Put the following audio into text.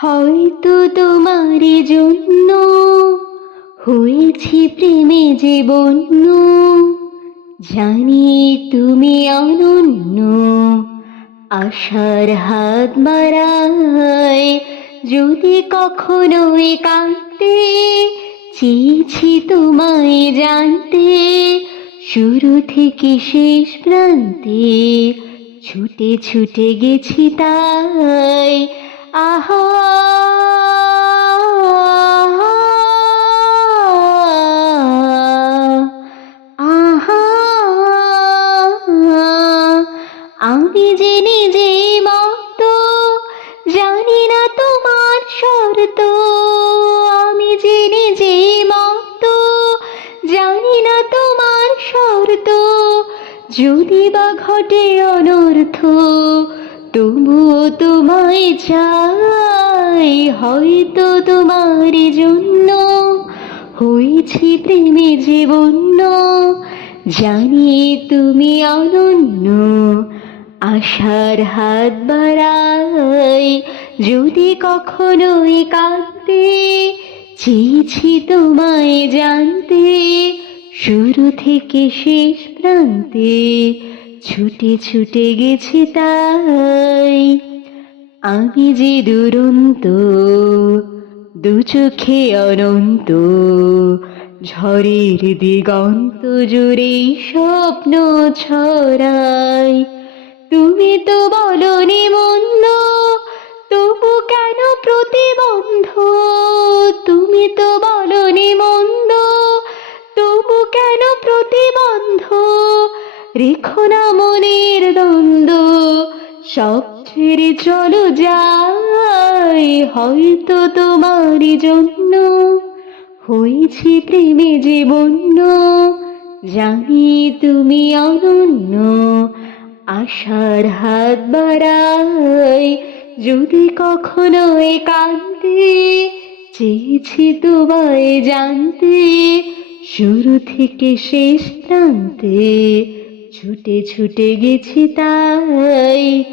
হয়তো তোমার জন্য হয়েছি প্রেমে যে বন্য, জানি তুমি অনন্য। আশার হাত বাড়ায় যদি কখনো একান্তে, চেয়েছি তোমায় জানতে শুরু থেকে শেষ প্রান্তে। ছুটে ছুটে গেছি তাই, আহা আহা। আমি যে নিজে মত, জানি না তোমার শর্ত। আমি যে নিজে মত, জানি না তোমার শর্ত। যদি বা ঘটে অনর্থ, তবুও তোমায় চাই। হয়তো তোমার জন্য হয়েছি প্রেমে যে বন্য, জানি তুমি অনন্য। আশার হাত বাড়াই যদি কখনো একান্তে, চেয়েছি তোমায় জানতে শুরু থেকে শেষ প্রান্তে। ছুটে ছুটে গেছি তাই, আমি যে দুরন্ত, দু চোখে অনন্ত। ঝড়ের দিগন্ত জুড়ে স্বপ্ন ছড়াই। তুমি তো বলনি মন্দ, তবু কেন প্রতিবন্ধ? তুমি তো বলনি মন্দ, তবু কেন প্রতিবন্ধ? রেখো না মনের দ্বন্দ্ব, সব ছেড়ে চলো যাই। হয়তো তোমার জন্য হয়েছি প্রেমে যে বন্য, জানি তুমি অনন্য। আশার হাত বাড়াই যদি কখনো একান্তে, চেয়েছি তোমায় জানতে শুরু থেকে শেষ প্রান্তে। ছুটে ছুটে গেছি তাই।